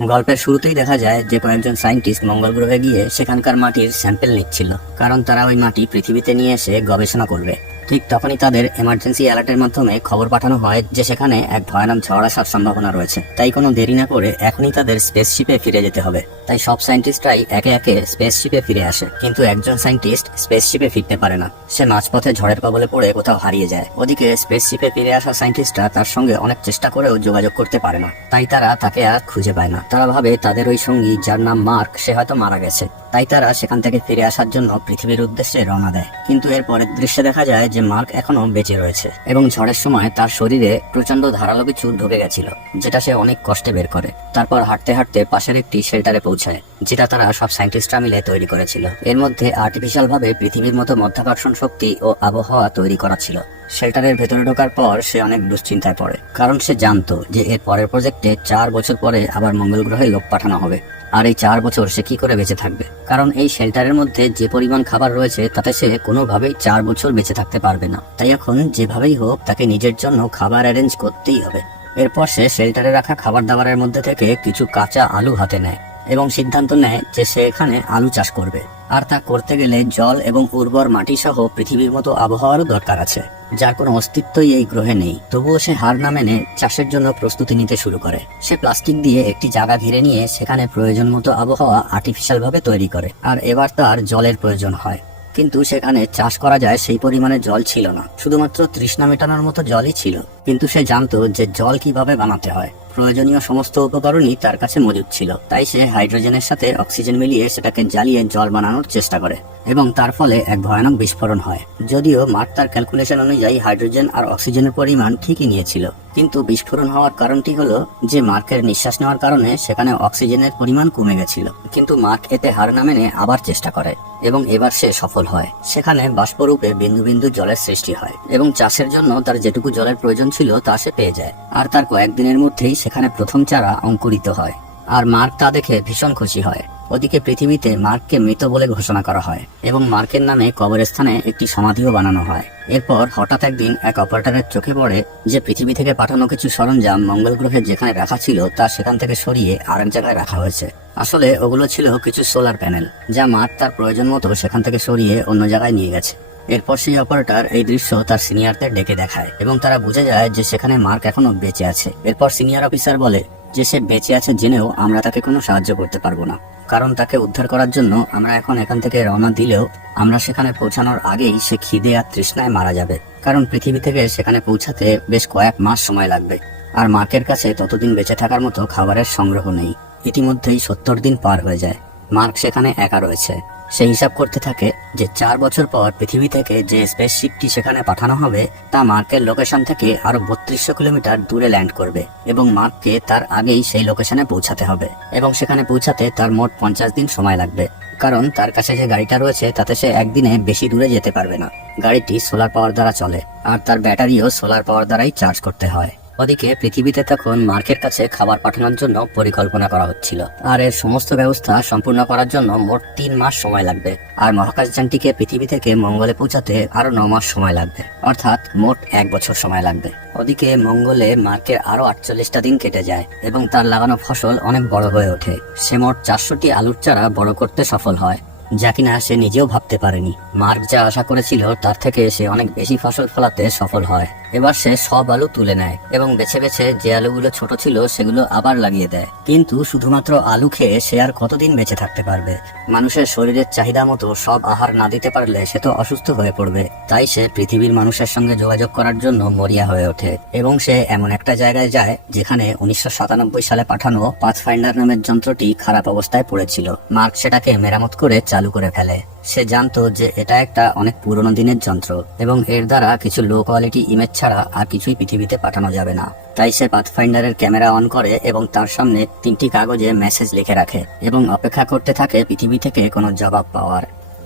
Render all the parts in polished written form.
গল্পের শুরুতেই দেখা যায় যে কয়েকজন সায়েন্টিস্ট মঙ্গল গ্রহে গিয়ে সেখানকার মাটির স্যাম্পেল নিচ্ছিল, কারণ তারা ওই মাটি পৃথিবীতে নিয়ে এসে গবেষণা করবে। ঠিক তখনই তাদের এমার্জেন্সি অ্যালার্টের মাধ্যমে খবর পাঠানো হয় যে সেখানে এক ভয়ানক ঝড় আসার সম্ভাবনা রয়েছে। তাই কোনো দেরি না করে এখনই তাদের স্পেসশিপে ফিরে যেতে হবে। তাই সব সায়েন্টিস্টরাই একে একে স্পেসশিপে ফিরে আসে, কিন্তু একজন সায়েন্টিস্ট স্পেসশিপে ফিরতে পারে না। সে মাঝপথে ঝড়ের কবলে পড়ে কোথাও হারিয়ে যায়। ওদিকে স্পেসশিপে ফিরে আসা সায়েন্টিস্টরা তার সঙ্গে অনেক চেষ্টা করেও যোগাযোগ করতে পারে না, তাই তারা তাকে আর খুঁজে পায় না। তারা ভাবে তাদের ওই সঙ্গী, যার নাম মার্ক, সে হয়তো মারা গেছে। তাই তারা সেখান থেকে ফিরে আসার জন্য পৃথিবীর উদ্দেশ্যে রওনা দেয়। কিন্তু এর পরের দৃশ্যে দেখা যায় যে মার্ক এখনো বেঁচে রয়েছে এবং ঝড়ের সময় তার শরীরে প্রচন্ড ধারালো কিছু ঢুকে গেছিল, যেটা সে অনেক কষ্টে বের করে। তারপর হাঁটতে হাঁটতে পাশের একটি শেল্টারে পৌঁছায়, যেটা তারা সব সায়েন্টিস্টরা মিলে তৈরি করেছিল। এর মধ্যে আর্টিফিশিয়াল ভাবে পৃথিবীর মতো মধ্যাকর্ষণ শক্তি ও আবহাওয়া তৈরি করা ছিল। শেল্টারের ভেতরে ঢোকার পর সে অনেক দুশ্চিন্তায় পড়ে, কারণ সে জানতো যে এর পরের প্রজেক্টে 4 বছর পরে আবার মঙ্গল গ্রহে লোক পাঠানো হবে। আর এই 4 বছর সে কি করে বেঁচে থাকবে, কারণ এই শেল্টারের মধ্যে যে পরিমাণ খাবার রয়েছে তাতে সে কোনোভাবেই 4 বছর বেঁচে থাকতে পারবে না। তাই এখন যেভাবেই হোক তাকে নিজের জন্য খাবার অ্যারেঞ্জ করতেই হবে। এরপর সে শেল্টারে রাখা খাবার দাবারের মধ্যে থেকে কিছু কাঁচা আলু হাতে নেয় এবং সিদ্ধান্ত নেয় যে সে এখানে আলু চাষ করবে। আর তা করতে গেলে জল এবং উর্বর মাটি সহ পৃথিবীর মতো আবহাওয়ারও দরকার আছে, যার কোনো অস্তিত্বই এই গ্রহে নেই। তবুও সে হার না মেনে চাষের জন্য প্রস্তুতি নিতে শুরু করে। সে প্লাস্টিক দিয়ে একটি জায়গা ঘিরে নিয়ে সেখানে প্রয়োজন মতো আবহাওয়া আর্টিফিশিয়াল ভাবে তৈরি করে। আর এবার তার জলের প্রয়োজন হয়, কিন্তু সেখানে চাষ করা যায় সেই পরিমাণে জল ছিল না। শুধুমাত্র তৃষ্ণা মেটানোর মতো জলই ছিল। কিন্তু সে জানতো যে জল কিভাবে বানাতে হয়। প্রয়োজনীয় সমস্ত উপকরণই তার কাছে মজুদ ছিল। তাই সে হাইড্রোজেনের সাথে অক্সিজেন মিলিয়ে সেটাকে জ্বালিয়ে জল বানানোর চেষ্টা করে এবং তার ফলে এক ভয়ানক বিস্ফোরণ হয়। যদিও মার্ক তার ক্যালকুলেশন অনুযায়ী হাইড্রোজেন আর অক্সিজেনের পরিমাণ ঠিকই নিয়েছিল, কিন্তু বিস্ফোরণ হওয়ার কারণটি হলো যে মার্কের নিঃশ্বাস নেওয়ার কারণে সেখানে অক্সিজেনের পরিমাণ কমে গেছিল। কিন্তু মার্ক এতে হার না মেনে আবার চেষ্টা করে এবং এবার সে সফল হয়। সেখানে বাষ্পরূপে বিন্দু বিন্দু জলের সৃষ্টি হয় এবং চাষের জন্য তার যেটুকু জলের প্রয়োজন ছিল তা সে পেয়ে যায়। আর তার কয়েকদিনের মধ্যেই সেখানে প্রথম চারা অঙ্কুরিত হয় আর মার্ক তা দেখে ভীষণ খুশি হয়। ওদিকে পৃথিবীতে মার্ককে মৃত বলে ঘোষণা করা হয় এবং মার্কের নামে কবরস্থানে একটি সমাধিও বানানো হয়। এরপর হঠাৎ একদিন এক অপারেটরের চোখে পড়ে যে পৃথিবী থেকে পাঠানো কিছু সরঞ্জাম মঙ্গল গ্রহে যেখানে রাখা ছিল তা সেখান থেকে সরিয়ে আরেক জায়গায় রাখা হয়েছে। আসলে ওগুলো ছিল কিছু সোলার প্যানেল, যা মার্ক তার প্রয়োজন মতো সেখান থেকে সরিয়ে অন্য জায়গায় নিয়ে গেছে। এরপর সেই অপারেটর এই দৃশ্য তার সিনিয়রদের ডেকে দেখায় এবং তারা বুঝে যায় যে সেখানে মার্ক এখনো বেঁচে আছে। এরপর সিনিয়র অফিসার বলে যে সে বেঁচে আছে জেনেও আমরা তাকে কোনো সাহায্য করতে পারবো না, কারণ তাকে উদ্ধার করার জন্য আমরা এখন এখান থেকে রওনা দিলেও আমরা সেখানে পৌঁছানোর আগেই সে খিদে আর তৃষ্ণায় মারা যাবে, কারণ পৃথিবী থেকে সেখানে পৌঁছাতে বেশ কয়েক মাস সময় লাগবে। আর মার্কের কাছে ততদিন বেঁচে থাকার মতো খাবারের সংগ্রহ নেই। ইতিমধ্যেই 70 দিন পার হয়ে যায়। মার্ক সেখানে একা রয়েছে। সে হিসাব করতে থাকে যে 4 বছর পর পৃথিবী থেকে যে স্পেসশিপটি সেখানে পাঠানো হবে তা মার্কের লোকেশন থেকে আরো 3200 কিলোমিটার দূরে ল্যান্ড করবে এবং মার্ককে তার আগেই সেই লোকেশনে পৌঁছাতে হবে এবং সেখানে পৌঁছাতে তার মোট 50 দিন সময় লাগবে, কারণ তার কাছে যে গাড়িটা রয়েছে তাতে সে একদিনে বেশি দূরে যেতে পারবে না। গাড়িটি সোলার পাওয়ার দ্বারা চলে আর তার ব্যাটারিও সোলার পাওয়ার দ্বারাই চার্জ করতে হয়। ওদিকে পৃথিবীতে তখন মার্কের কাছে খাবার পাঠানোর জন্য পরিকল্পনা করা হচ্ছিল আর এর সমস্ত ব্যবস্থা সম্পূর্ণ করার জন্য মোট 3 মাস সময় লাগবে। আর মহাকাশযানটিকে পৃথিবী থেকে মঙ্গলে পৌঁছাতে আরো 9 মাস সময় লাগবে, অর্থাৎ মোট 1 বছর সময় লাগবে। ওদিকে মঙ্গলে মার্কের আরো 48টা দিন কেটে যায় এবং তার লাগানো ফসল অনেক বড় হয়ে ওঠে। সে মোট 400টি আলুর চারা বড় করতে সফল হয়, যা কিনা সে নিজেও ভাবতে পারেনি। মার্ক যা আশা করেছিল তার থেকে সে অনেক বেশি ফসল ফলাতে সফল হয়। এবার সে সব আলু তুলে নেয় এবং বেছে বেছে যে আলুগুলো ছোট ছিল সেগুলো আবার লাগিয়ে দেয়। কিন্তু শুধুমাত্র আলু খেয়ে সে আর কতদিন বেঁচে থাকতে পারবে? মানুষের শরীরের চাহিদা মতো সব আহার না দিতে পারলে সে তো অসুস্থ হয়ে পড়বে। তাই সে পৃথিবীর মানুষের সঙ্গে যোগাযোগ করার জন্য মরিয়া হয়ে ওঠে এবং সে এমন একটা জায়গায় যায় যেখানে 1997 সালে পাঠানো পাথফাইন্ডার নামের যন্ত্রটি খারাপ অবস্থায় পড়েছিল। মার্ক সেটাকে মেরামত করে চালু করে ফেলে। সে জানতো যে এটা একটা অনেক পুরনো দিনের যন্ত্র এবং এর দ্বারা কিছু লো কোয়ালিটি ইমেজ ছাড়া আর কিছুই পৃথিবীতে পাঠানো যাবে না। তাই সে পাথফাইন্ডারের ক্যামেরা অন করে এবং তার সামনে 3টি কাগজে মেসেজ লিখে রাখে এবং অপেক্ষা করতে থাকে পৃথিবী থেকে কোনো জবাব পাওয়ার।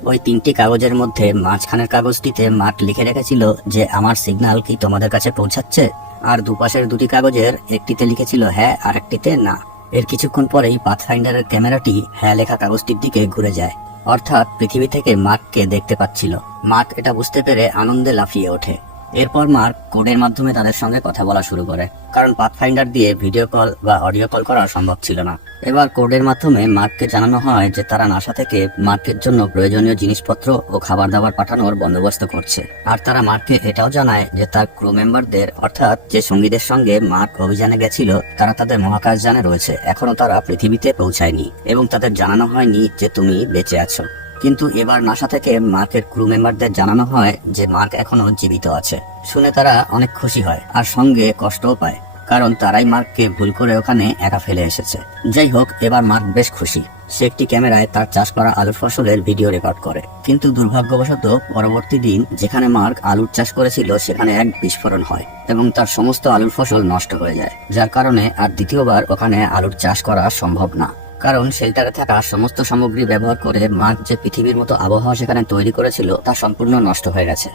ওই 3টি কাগজের মধ্যে মাঝখানের কাগজটিতে মার্ক লিখে রেখেছিল যে আমার সিগন্যাল কি তোমাদের কাছে পৌঁছাচ্ছে, আর দুপাশের 2টি কাগজের একটিতে লিখেছিল হ্যাঁ আর একটিতে না। এর কিছুক্ষণ পরেই পাথফাইন্ডারের ক্যামেরাটি হ্যাঁ লেখা কাগজটির দিকে ঘুরে যায়, অর্থাৎ পৃথিবী থেকে মার্ককে দেখতে পাচ্ছিল। মার্ক এটা বুঝতে পেরে আনন্দে লাফিয়ে ওঠে এরপর মার্ক কোডের মাধ্যমে তাদের সঙ্গে কথা বলা শুরু করে, কারণ পাথফাইন্ডার দিয়ে ভিডিও কল বা অডিও কল করা সম্ভব ছিল না। এবার কোডের মাধ্যমে মার্ককে জানানো হয় যে তারা নাসা থেকে মার্কের জন্য প্রয়োজনীয় জিনিসপত্র ও খাবার দাবার পাঠানোর বন্দোবস্ত করছে। আর তারা মার্ককে এটাও জানায় যে তার ক্রু মেম্বারদের, অর্থাৎ যে সঙ্গীদের সঙ্গে মার্ক অভিযানে গেছিল, তারা তাদের মহাকাশযানে রয়েছে, এখনো তারা পৃথিবীতে পৌঁছায়নি এবং তাদের জানানো হয়নি যে তুমি বেঁচে আছো। কিন্তু এবার নাসা থেকে মার্কের ক্রু মেম্বারদের জানানো হয় যে মার্ক এখনো জীবিত আছে। শুনে তারা অনেক খুশি হয় আর সঙ্গে কষ্টও পায়, কারণ তারাই মার্ককে ভুল করে ওখানে একা ফেলে এসেছে। যাই হোক, এবার মার্ক বেশ খুশি। সে একটি ক্যামেরায় তার চাষ করা আলুর ফসলের ভিডিও রেকর্ড করে। কিন্তু দুর্ভাগ্যবশত পরবর্তী দিন যেখানে মার্ক আলুর চাষ করেছিল সেখানে এক বিস্ফোরণ হয় এবং তার সমস্ত আলুর ফসল নষ্ট হয়ে যায়, যার কারণে আর দ্বিতীয়বার ওখানে আলুর চাষ করা সম্ভব না। কারণ শেল্টারে থাকা সমস্ত সামগ্রী ব্যবহার করে মার্ক যে পৃথিবীর মতো আবহাওয়া সেখানে তৈরি করেছিল তা সম্পূর্ণ নষ্ট হয়ে গেছে।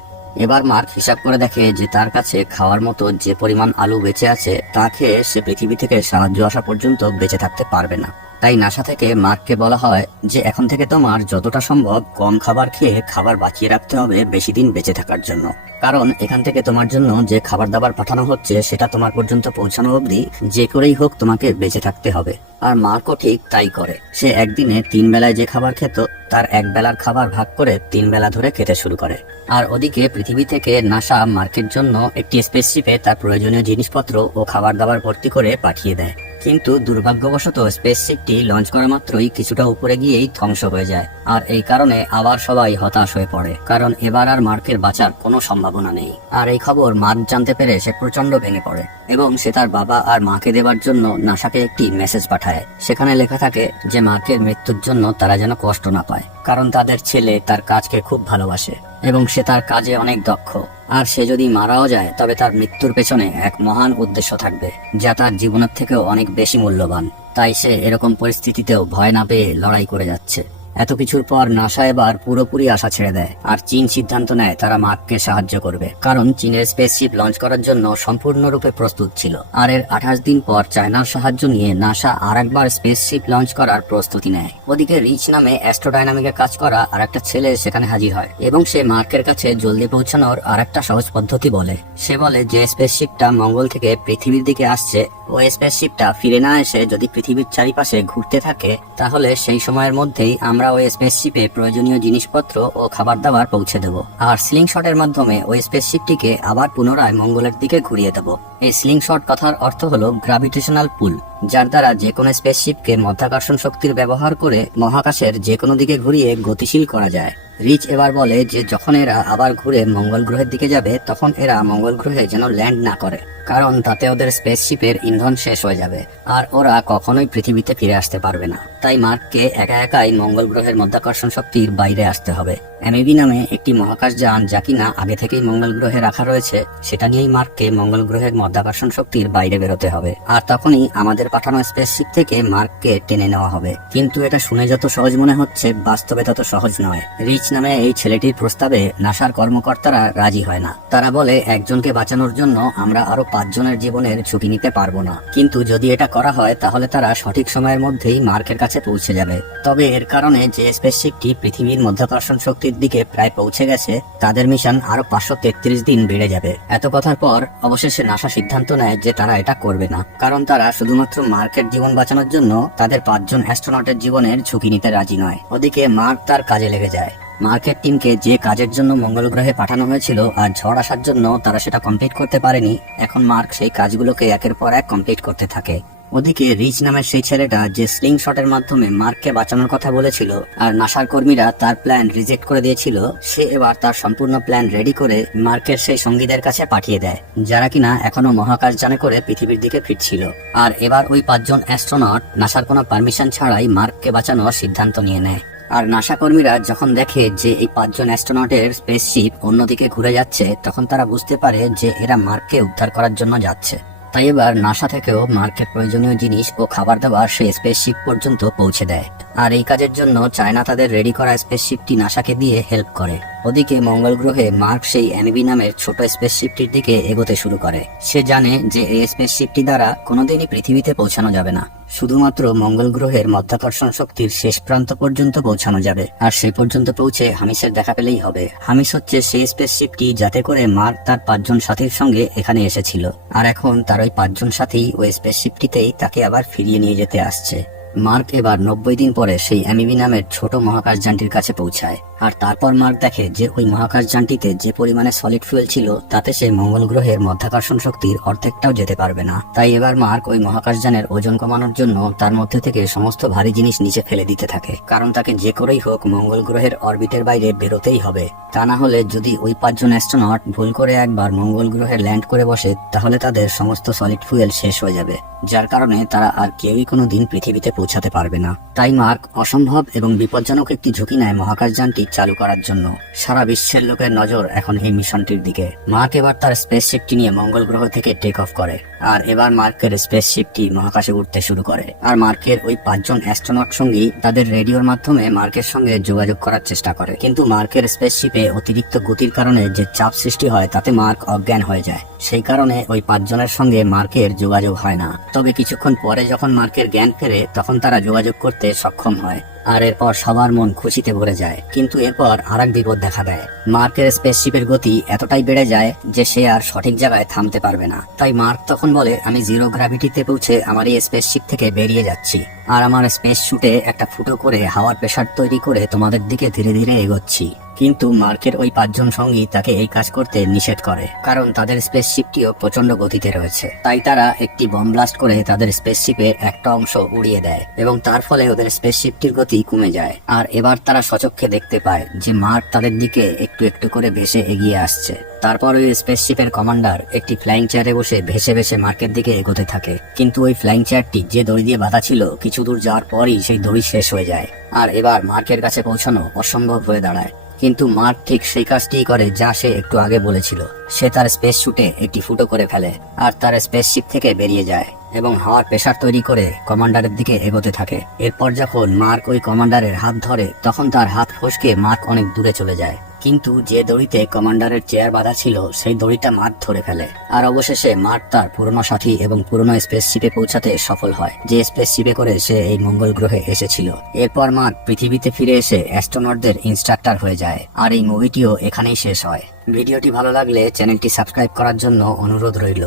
এবার মার্ক হিসাব করে দেখে যে তার কাছে খাওয়ার মতো যে পরিমাণ আলু বেঁচে আছে তা খেয়ে সে পৃথিবী থেকে সাহায্য আসা পর্যন্ত বেঁচে থাকতে পারবে না। তাই নাসা থেকে মার্ককে বলা হয় যে এখন থেকে তোমার যতটা সম্ভব কম খাবার খেয়ে খাবার বাঁচিয়ে রাখতে হবে বেশি দিন বেঁচে থাকার জন্য, কারণ এখান থেকে তোমার জন্য যে খাবার দাবার পাঠানো হচ্ছে সেটা তোমার পর্যন্ত পৌঁছানো অবধি যে করেই হোক তোমাকে বেঁচে থাকতে হবে। আর মার্কও ঠিক তাই করে। সে একদিনে 3 বেলায় যে খাবার খেত তার 1 বেলার খাবার ভাগ করে 3 বেলা ধরে খেতে শুরু করে। আর ওদিকে পৃথিবী থেকে নাসা মার্কের জন্য একটি স্পেসশিপে তার প্রয়োজনীয় জিনিসপত্র ও খাবার দাবার ভর্তি করে পাঠিয়ে দেয়। কিন্তু দুর্ভাগ্যবশত স্পেসশিপটি লঞ্চ করা মাত্রই কিছুটা উপরে গিয়েই ধ্বংস হয়ে যায়। আর এই কারণে আবার সবাই হতাশ হয়ে পড়ে, কারণ এবার আর মার্কের বাঁচার কোনো সম্ভাবনা নেই। আর এই খবর মার্ক জানতে পেরে সে প্রচন্ড ভেঙে পড়ে এবং সে তার বাবা আর মাকে দেবার জন্য নাসাকে একটি মেসেজ পাঠায়। সেখানে লেখা থাকে যে মার্কের মৃত্যুর জন্য তারা যেন কষ্ট না পায়, কারণ তাদের ছেলে তার কাজকে খুব ভালোবাসে এবং সে তার কাজে অনেক দক্ষ। আর সে যদি মারাও যায় তবে তার মৃত্যুর পেছনে এক মহান উদ্দেশ্য থাকবে যা তার জীবনের থেকেও অনেক বেশি মূল্যবান। তাই সে এরকম পরিস্থিতিতেও ভয় না পেয়ে লড়াই করে যাচ্ছে। এত কিছুর পর নাসা এবার পুরোপুরি আশা ছেড়ে দেয় আর চীন সিদ্ধান্ত নেয় তারা মার্ককে সাহায্য করবে, কারণ চীনের স্পেসশিপ লঞ্চ করার জন্য সম্পূর্ণরূপে প্রস্তুত ছিল। আর এর 28 দিন পর চায়নার সাহায্য নিয়ে নাসা আরেকবার স্পেসশিপ লঞ্চ করার প্রস্তুতি নেয়। ওদিকে রিচ নামে অ্যাস্ট্রোডাইনামিকে কাজ করা আর একটা ছেলে সেখানে হাজির হয় এবং সে মার্কের কাছে জলদি পৌঁছানোর আর একটা সহজ পদ্ধতি বলে। সে বলে যে স্পেসশিপটা মঙ্গল থেকে পৃথিবীর দিকে আসছে, ওই স্পেসশিপটা ফিরে না এসে যদি পৃথিবীর চারিপাশে ঘুরতে থাকে তাহলে সেই সময়ের মধ্যেই আমরা ওই স্পেসশিপে প্রয়োজনীয় জিনিসপত্র ও খাবার দাবার পৌঁছে দেব। আর স্লিং শটের মাধ্যমে ওই স্পেসশিপটিকে আবার পুনরায় মঙ্গলের দিকে ঘুরিয়ে দেব। এই স্লিং শট কথার অর্থ হলো গ্র্যাভিটেশনাল পুল, যার দ্বারা যে কোনো স্পেসশিপকে মাধ্যাকর্ষণ শক্তির ব্যবহার করে মহাকাশের যে কোনো দিকে ঘুরিয়ে গতিশীল করা যায়। রিচ এবার বলে যে যখন এরা আবার ঘুরে মঙ্গল গ্রহের দিকে যাবে তখন এরা মঙ্গল গ্রহে যেন ল্যান্ড না করে, কারণ তাতে ওদের স্পেসশিপের ইন্ধন শেষ হয়ে যাবে আর ওরা কখনোই পৃথিবীতে ফিরে আসতে পারবে না। তাই মার্ককে একা একাই মঙ্গল গ্রহের মাধ্যাকর্ষণ শক্তির বাইরে আসতে হবে। এমএবি নামে একটি মহাকাশযান যা কিনা আগে থেকেই মঙ্গল গ্রহে রাখা রয়েছে, সেটা নিয়েই মার্ককে মঙ্গল গ্রহের মাধ্যাকর্ষণ শক্তির বাইরে বেরোতে হবে। আর তখনই আমাদের পাঠানো স্পেসশিপ থেকে মার্ককে টেনে নেওয়া হবে। কিন্তু এটা শুনে যত সহজ মনে হচ্ছে বাস্তবে তত সহজ নয়। রিচ নামে এই ছেলেটির প্রস্তাবে নাসার কর্মকর্তারা রাজি হয় না। তারা বলে একজনকে বাঁচানোর জন্য আমরা আরো 5 জনের জীবনের ঝুঁকি নিতে পারবো না, কিন্তু যদি এটা করা হয় তাহলে তারা সঠিক সময়ের মধ্যেই মার্কের কাছে পৌঁছে যাবে। তবে এর কারণে যে স্পেসশিপটি পৃথিবীর মাধ্যাকর্ষণ শক্তির দিকে প্রায় পৌঁছে গেছে তাদের মিশন আরো 533 দিন বেড়ে যাবে। এত কথার পর অবশেষে নাসা সিদ্ধান্ত নেয় যে তারা এটা করবে না, কারণ তারা শুধুমাত্র মার্কের জীবন বাঁচানোর জন্য তাদের 5 জন অ্যাস্ট্রোনটের জীবনের ঝুঁকি নিতে রাজি নয়। ওদিকে মার্ক তার কাজে লেগে যায়। মার্কের টিমকে যে কাজের জন্য মঙ্গল গ্রহে পাঠানো হয়েছিল আর ঝড় আসার জন্য তারা সেটা কমপ্লিট করতে পারেনি, এখন মার্ক সেই কাজগুলোকে একের পর এক কমপ্লিট করতে থাকে। ওদিকে রিচ নামের সেই ছেলেটা যে স্লিং শটের মাধ্যমে মার্ককে বাঁচানোর কথা বলেছিল আর নাসার কর্মীরা তার প্ল্যান রিজেক্ট করে দিয়েছিল, সে এবার তার সম্পূর্ণ প্ল্যান রেডি করে মার্কের সেই সঙ্গীদের কাছে পাঠিয়ে দেয় যারা কিনা এখনো মহাকাশযানে করে পৃথিবীর দিকে ফিরছিল। আর এবার ওই 5 জন অ্যাস্ট্রোনট নাসার কোনো পারমিশন ছাড়াই মার্ককে বাঁচানোর সিদ্ধান্ত নিয়ে নেয়। আর নাসা কর্মীরা যখন দেখে যে এই 5 জন অ্যাস্ট্রোনটের স্পেসশিপ অন্যদিকে ঘুরে যাচ্ছে তখন তারা বুঝতে পারে যে এরা মার্ককে উদ্ধার করার জন্য যাচ্ছে। তাই এবার নাসা থেকেও মার্কের প্রয়োজনীয় জিনিস ও খাবার দাবার সেই স্পেসশিপ পর্যন্ত পৌঁছে দেয়। আর এই কাজের জন্য চায়না তাদের রেডি করা স্পেসশিপটি নাসাকে দিয়ে হেল্প করে। ওদিকে মঙ্গল গ্রহে মার্ক সেই অ্যামিবি নামের ছোট স্পেসশিপটির দিকে এগোতে শুরু করে। সে জানে যে এই স্পেসশিপটি দ্বারা কোনোদিনই পৃথিবীতে পৌঁছানো যাবে না, শুধুমাত্র মঙ্গল গ্রহের মাধ্যাকর্ষণ শক্তির শেষ প্রান্ত পর্যন্ত পৌঁছানো যাবে। আর সেই পর্যন্ত পৌঁছে হামিসের দেখা পেলেই হবে। হামিস হচ্ছে সেই স্পেসশিপটি যাতে করে মার্ক তার 5 জন সাথীর সঙ্গে এখানে এসেছিল, আর এখন তার ওই 5 জন সাথী ওই স্পেসশিপটিতেই তাকে আবার ফিরিয়ে নিয়ে যেতে আসছে। মার্ক এবার 90 দিন পরে সেই অ্যামিবি নামের ছোট মহাকাশযানটির কাছে পৌঁছায়। আর তারপর মার্ক দেখে যে ওই মহাকাশযানটিতে যে পরিমাণে সলিড ফুয়েল ছিল তাতে সে মঙ্গল গ্রহের মাধ্যাকর্ষণ শক্তির অর্ধেকটাও যেতে পারবে না। তাই এবার মার্ক ওই মহাকাশযানের ওজন কমানোর জন্য তার মধ্যে থেকে সমস্ত ভারী জিনিস নিচে ফেলে দিতে থাকে, কারণ তাকে যে করেই হোক মঙ্গল গ্রহের অরবিটের বাইরে বেরোতেই হবে। তা না হলে যদি ওই 5 জন অ্যাস্ট্রোনট ভুল করে একবার মঙ্গল গ্রহে ল্যান্ড করে বসে তাহলে তাদের সমস্ত সলিড ফুয়েল শেষ হয়ে যাবে, যার কারণে তারা আর কেউই কোনোদিন পৃথিবীতে পৌঁছাতে পারবে না। তাই মার্ক অসম্ভব এবং বিপজ্জনক একটি ঝুঁকি নেয় মহাকাশযানটি চালু করার জন্য। সারা বিশ্বের লোকের নজর এখন এই মিশনটির দিকে। মার্ক এবার তার স্পেসশিপটি নিয়ে মঙ্গল গ্রহ থেকে টেক অফ করে। আর এবার মার্কের স্পেসশিপটি মহাকাশে উঠতে শুরু করে। আর মার্কের ওই 5 জন অ্যাস্ট্রোনট সঙ্গী তাদের রেডিওর মাধ্যমে মার্কের সঙ্গে যোগাযোগ করার চেষ্টা করে, কিন্তু মার্কের স্পেসশিপে অতিরিক্ত গতির কারণে যে চাপ সৃষ্টি হয় তাতে মার্ক অজ্ঞান হয়ে যায়। সেই কারণে ওই 5 জনের সঙ্গে মার্কের যোগাযোগ হয় না। তবে কিছুক্ষণ পরে যখন মার্কের জ্ঞান ফেরে তখন তারা যোগাযোগ করতে সক্ষম হয়। আর এরপর সবার মন খুশিতে ভরে যায়। কিন্তু এরপর আরেক বিপদ দেখা দেয়। মার্কের স্পেসশিপের গতি এতটাই বেড়ে যায় যে সে আর সঠিক জায়গায় থামতে পারবে না। তাই মার্ক তখন বলে, আমি জিরো গ্র্যাভিটিতে পৌঁছে আমার এই স্পেসশিপ থেকে বেরিয়ে যাচ্ছি, আর আমার স্পেস শুটে একটা ফুটো করে হাওয়ার প্রেসার তৈরি করে তোমাদের দিকে ধীরে ধীরে এগোচ্ছি। কিন্তু মার্কের ওই 5 জন সঙ্গী তাকে এই কাজ করতে নিষেধ করে, কারণ তাদের স্পেসশিপটিও প্রচন্ড গতিতে রয়েছে। তাই তারা একটি বম ব্লাস্ট করে তাদের স্পেসশিপের একটা অংশ উড়িয়ে দেয় এবং তার ফলে ওদের স্পেসশিপটির গতি কমে যায়। আর এবার তারা সচক্ষে দেখতে পায় যে মার্ক তাদের দিকে একটু একটু করে ভেসে এগিয়ে আসছে। তারপর ওই স্পেসশিপের কমান্ডার একটি ফ্লাইং চেয়ারে বসে ভেসে ভেসে মার্কের দিকে এগোতে থাকে। কিন্তু ওই ফ্লাইং চেয়ারটি যে দড়ি দিয়ে বাঁধা ছিল কিছু দূর যাওয়ার পরই সেই দড়ি শেষ হয়ে যায়। আর এবার মার্কের কাছে পৌঁছানো অসম্ভব হয়ে দাঁড়ায়। কিন্তু মার্ক ঠিক সেই কাজটিই করে যা সে একটু আগে বলেছিল। সে তার স্পেস শুটে একটি ফুটো করে ফেলে আর তার স্পেসশিপ থেকে বেরিয়ে যায় এবং হাওয়ার প্রেসার তৈরি করে কমান্ডারের দিকে এগোতে থাকে। এরপর যখন মার্ক ওই কমান্ডারের হাত ধরে তখন তার হাত ফসকে মার্ক অনেক দূরে চলে যায়। কিন্তু যে দড়িতে কমান্ডারের চেয়ার বাঁধা ছিল সেই দড়িটা মার্ক ধরে ফেলে। আর অবশেষে মার্ক তার পুরনো সাথী এবং পুরনো স্পেসশিপে পৌঁছাতে সফল হয়, যে স্পেসশিপে করে সে এই মঙ্গল গ্রহে এসেছিল। এরপর মার্ক পৃথিবীতে ফিরে এসে অ্যাস্ট্রোনটদের ইনস্ট্রাক্টর হয়ে যায়। আর এই মুভিটিও এখানেই শেষ হয়। ভিডিওটি ভালো লাগলে চ্যানেলটি সাবস্ক্রাইব করার জন্য অনুরোধ রইল।